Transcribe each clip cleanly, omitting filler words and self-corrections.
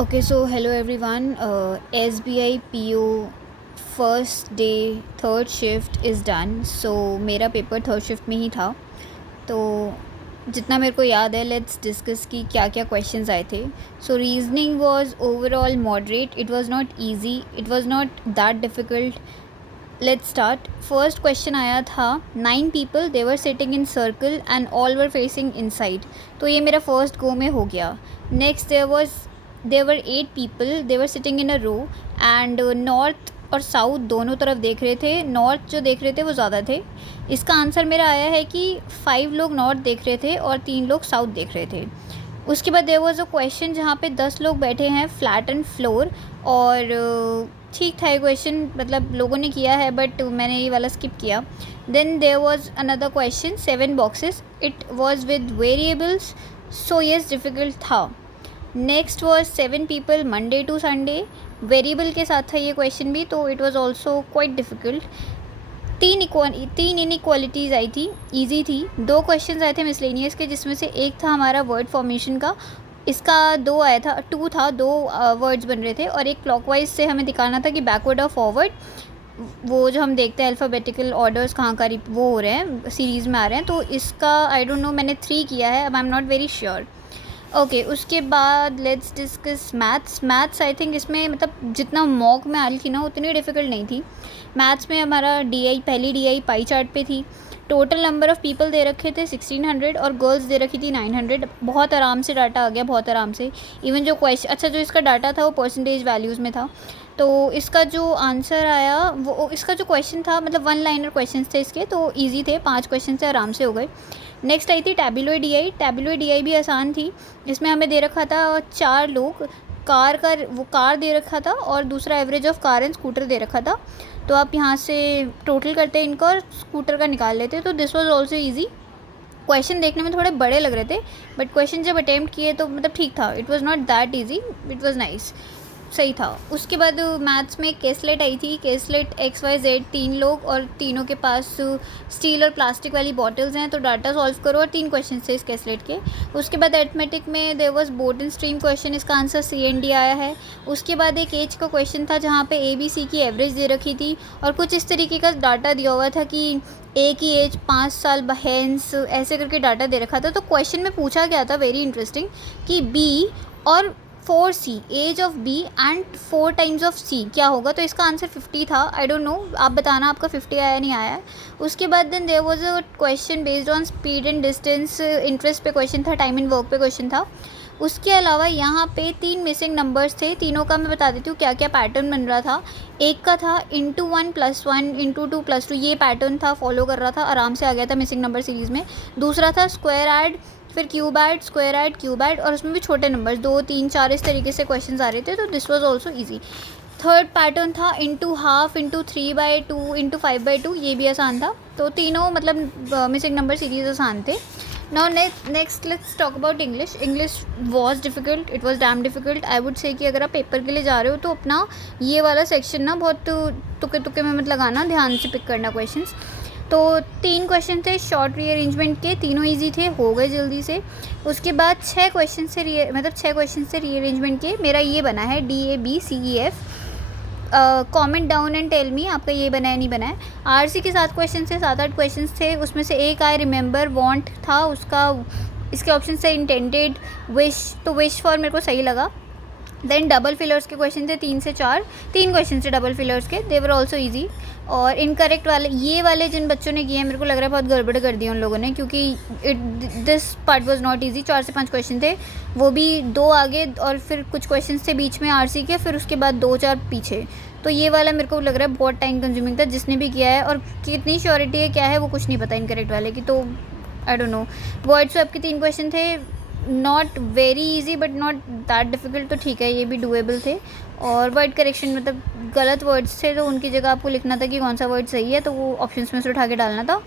Okay, so hello everyone. SBI PO first day third shift is done. So मेरा paper third shift में ही था. तो जितना मेरे को याद है लेट्स डिस्कस कि क्या क्या क्वेश्चंस आए थे. So reasoning was overall moderate. It was not easy, it was not that difficult. Let's start. First question आया था 9 people they were sitting in circle and all were facing inside. तो ये मेरा फर्स्ट गो में हो गया. Next there were 8 people they were sitting in a row and north और south दोनों तरफ देख रहे थे. नॉर्थ जो देख रहे थे वो ज़्यादा थे. इसका आंसर मेरा आया है कि 5 लोग नॉर्थ देख रहे थे और 3 लोग साउथ देख रहे थे. उसके बाद देयर वाज अ क्वेश्चन जहाँ पे 10 लोग बैठे हैं फ्लैट एंड फ्लोर. और ठीक था ये क्वेश्चन, मतलब लोगों ने किया है बट मैंने ये वाला स्किप किया. Then there was another question 7 boxes. It was with variables, so yes difficult था. Next was 7 people Monday to Sunday. Variable के साथ था ये क्वेश्चन भी, तो it was also quite difficult. तीन इनइक्वालिटीज़ आई थी, इजी थी. 2 क्वेश्चंस आए थे मिसलेनियस के, जिसमें से एक था हमारा वर्ड फॉर्मेशन का. इसका 2 आया था, 2 था, 2 वर्ड्स बन रहे थे और एक क्लॉकवाइज से हमें दिखाना था कि बैकवर्ड और फॉरवर्ड वो जो हम देखते हैं अल्फ़ाबेटिकल ऑर्डर्स कहाँ का वो हो रहे हैं, सीरीज़ में आ रहे हैं. तो इसका आई डोंट नो, मैंने 3 किया है, अब आई am not very sure. Okay, उसके बाद let's discuss maths. I think इसमें मतलब जितना मॉक में आई थी ना उतनी डिफ़िकल्ट नहीं थी. मैथ्स में हमारा पहली डी पाई चार्ट पे थी. Total number of people they रखे थे 1600 और गर्ल्स दे रखी थी 900. बहुत आराम से डाटा आ गया, बहुत आराम से. इवन जो क्वेश्चन, अच्छा जो इसका डाटा था वो परसेंटेज वैल्यूज़ में था. तो इसका जो आंसर आया वो, इसका जो क्वेश्चन था मतलब 1 लाइनर क्वेश्चन थे इसके, तो ईजी थे. 5 क्वेश्चन से आराम से हो गए. नेक्स्ट आई थी टैबुलर डी आई भी आसान थी. इसमें हमें दे रखा था 4 लोग, कार दे रखा था और दूसरा average of car and scooter दे रखा था. तो आप यहाँ से टोटल करते इनको और स्कूटर का निकाल लेते. तो this was also easy. Question देखने में थोड़े बड़े लग रहे थे बट क्वेश्चन जब अटेम्प्ट किए तो मतलब ठीक था. It was not that easy, it was nice, सही था. उसके बाद मैथ्स में केसलेट आई थी. केसलेट XYZ 3 लोग और तीनों के पास स्टील और प्लास्टिक वाली बॉटल्स हैं, तो डाटा सॉल्व करो और 3 क्वेश्चन थे इस केसलेट के. उसके बाद अरिथमेटिक में there was boat and stream question, इसका आंसर CND आया है. उसके बाद एक एज का क्वेश्चन था जहाँ पे ABC की एवरेज दे रखी थी और कुछ इस तरीके का डाटा दिया हुआ था कि A की एज 5 साल बहन्स, ऐसे करके डाटा दे रखा था. तो क्वेश्चन में पूछा गया था, वेरी इंटरेस्टिंग, कि B और 4C, age of B and 4 times of C क्या होगा. तो इसका आंसर 50 था. आई डोंट नो, आप बताना आपका 50 आया नहीं आया. उसके बाद then there was a question based on speed and distance. Interest पे क्वेश्चन था, टाइम एंड वर्क पे क्वेश्चन था. उसके अलावा यहाँ पे 3 मिसिंग नंबर्स थे. तीनों का मैं बता देती हूँ क्या क्या पैटर्न बन रहा था. एक का था *1 + 1 *2 + 2, ये पैटर्न था, फॉलो कर रहा था, आराम से आ गया था मिसिंग नंबर सीरीज़ में. दूसरा था स्क्वायर ऐड, फिर cube add, square add, cube add, और उसमें भी छोटे नंबर्स 2 3 4 इस तरीके से क्वेश्चन आ रहे थे. तो this was also easy. Third pattern था *½ *3/2 *5/2, ये भी आसान था. तो तीनों मतलब मिसिंग नंबर सीरीज आसान थे. Now next let's talk about English. English was difficult, it was damn difficult. I would say कि अगर आप पेपर के लिए जा रहे हो तो अपना ये वाला सेक्शन ना बहुत तुक्के तुक्के में मत लगाना, ध्यान से पिक करना क्वेश्चंस. तो 3 क्वेश्चन थे शॉर्ट रीअरेंजमेंट के, तीनों इजी थे, हो गए जल्दी से. उसके बाद 6 क्वेश्चन से रीअरेंजमेंट के मेरा ये बना है DABCEF. Comment down and tell me आपका ये बना है नहीं बना है. RC के 7 क्वेश्चन थे, 7-8 क्वेश्चन थे. उसमें से एक आई रिमेंबर वांट था, उसका इसके ऑप्शन से इंटेंडेड, विश, तो विश फॉर मेरे को सही लगा. देन डबल फिलर्स के क्वेश्चन थे 3 से 4, 3 क्वेश्चन थे डबल फिलर्स के, दे वर ऑल्सो ईजी. और इनकरेक्ट वाले, ये वाले जिन बच्चों ने किए हैं मेरे को लग रहा है बहुत गड़बड़ कर दी उन लोगों ने, क्योंकि this part was not easy. 4 से 5 क्वेश्चन थे, वो भी 2 आगे और फिर कुछ क्वेश्चन थे बीच में RC के, फिर उसके बाद 2-4 पीछे. तो ये वाला मेरे को लग रहा है बहुत टाइम कंज्यूमिंग था जिसने भी किया है, और कितनी श्योरिटी है क्या है वो कुछ नहीं पता इनकरेक्ट वाले की. तो आई डोंट नो. वर्ड स्वैप के 3 क्वेश्चन थे, not very easy but not that difficult, तो ठीक है, ये भी डूएबल थे. और वर्ड करेक्शन मतलब गलत वर्ड्स थे तो उनकी जगह आपको लिखना था कि कौन सा वर्ड सही है, तो वो ऑप्शंस में से उठा के डालना था.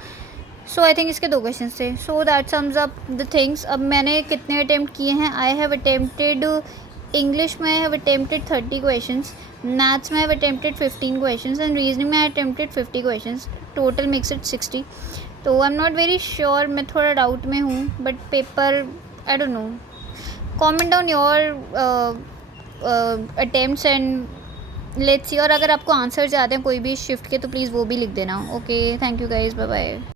सो आई थिंक इसके 2 क्वेश्चन थे. So that sums up the things. अब मैंने कितने अटैम्प्ट किए हैं. आई हैव अटैम्प्टेड इंग्लिश में, I have attempted 30 questions. Maths में I have attempted 15 questions and reasoning में I attempted 50 questions. Total makes it 60. तो I am not very sure, मैं थोड़ा डाउट में हूँ, but paper I don't know. Comment down your attempts and let's see. और अगर आपको आंसर याद हैं कोई भी शिफ्ट के तो प्लीज़ वो भी लिख देना। Okay, thank you guys, bye bye.